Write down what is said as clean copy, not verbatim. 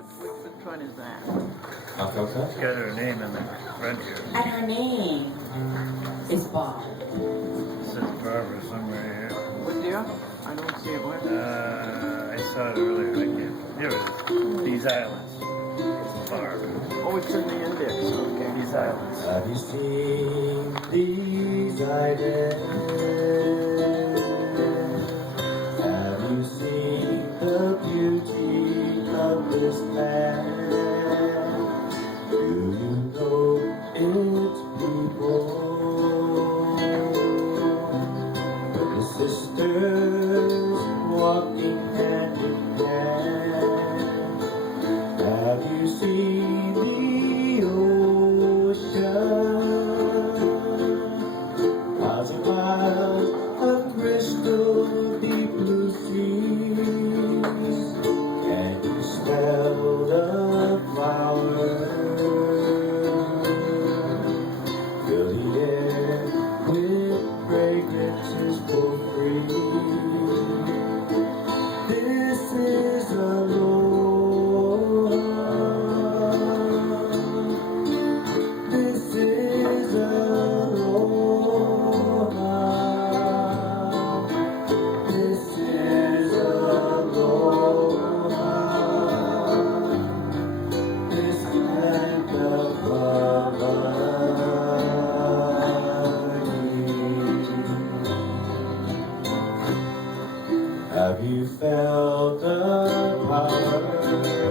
Which one is that? Alfalfa? It's got her name in the front here. And her name is Bob. It says Barbara somewhere here. What dear? I don't see it. Where? I saw it earlier. I can't. Here it is. These islands. It's Barbara. Oh, it's in the index. Okay. These islands. Have you seen these islands? Have you seen the beauty of this land? Do you know its people? The sisters walking hand in hand. Have you seen the ocean? Miles and miles of crystal deep blue seas. Can you smell the flowers? Fill the air with fragrances for free. This is aloha. This is aloha. This is aloha. This land of Hawaii. Have you felt the power